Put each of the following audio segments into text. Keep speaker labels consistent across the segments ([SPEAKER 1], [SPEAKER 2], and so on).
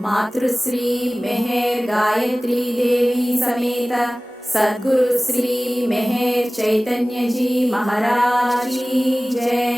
[SPEAKER 1] मातृश्री मेहर गायत्री देवी समेत सद्गुरु श्री मेहर चैतन्य जी महाराज की जय।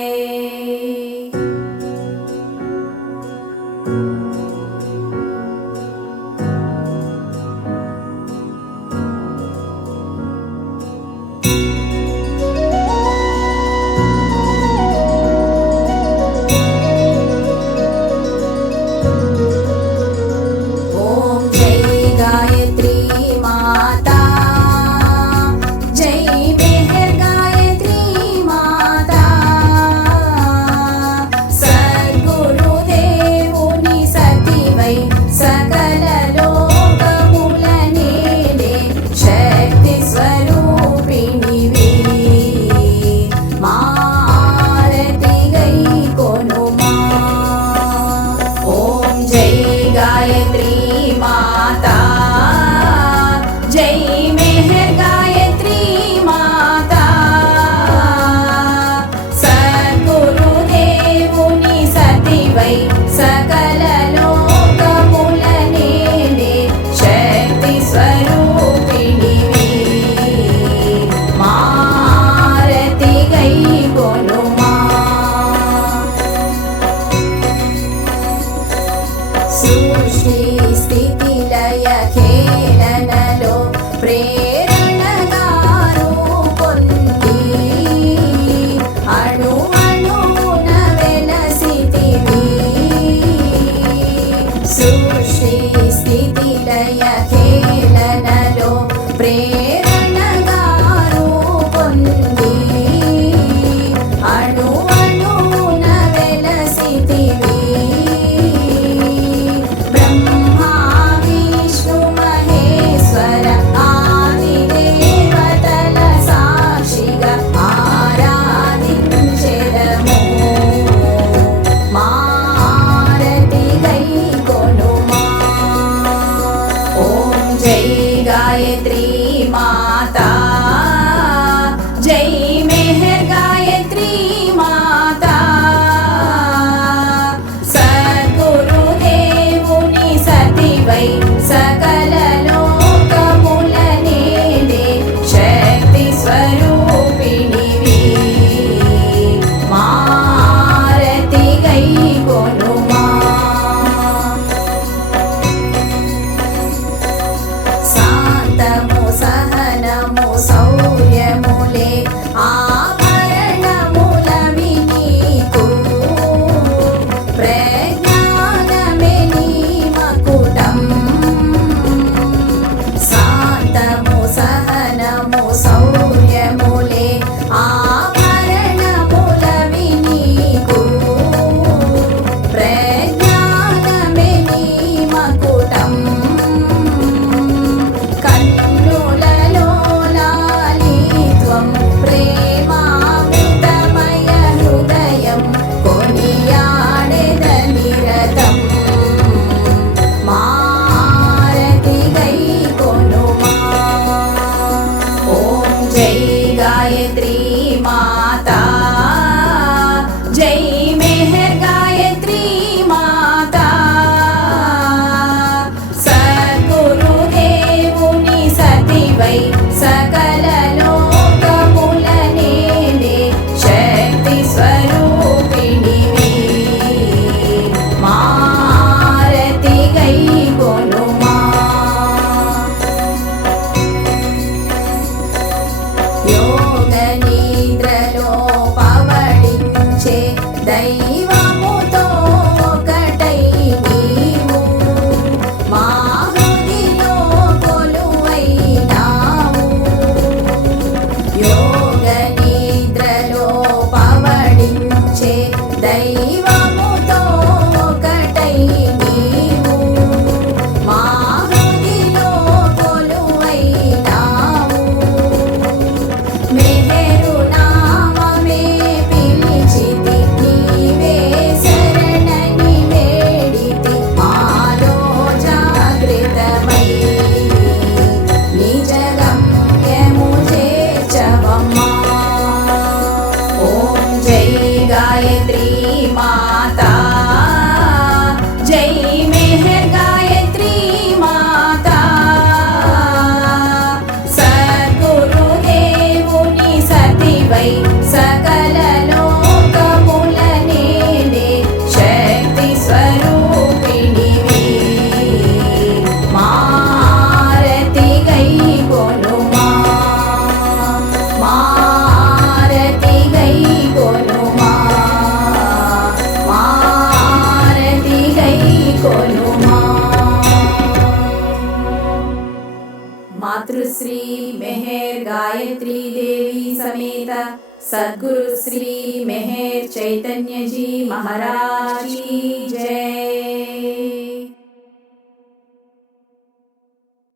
[SPEAKER 1] సృష్టి స్థితి లయ ఖేళనలో ప్రేరణగారు పొంది. అణు అణువున వెలసితివి సృష్టి స్థితి లయ ఖేళనలో ప్రేరణగారు Saka गायत्री सद्गुरुश्री मेहर गायत्री देवी समेत। सद्गुरु श्री मेहर चैतन्य जी महाराज की जय।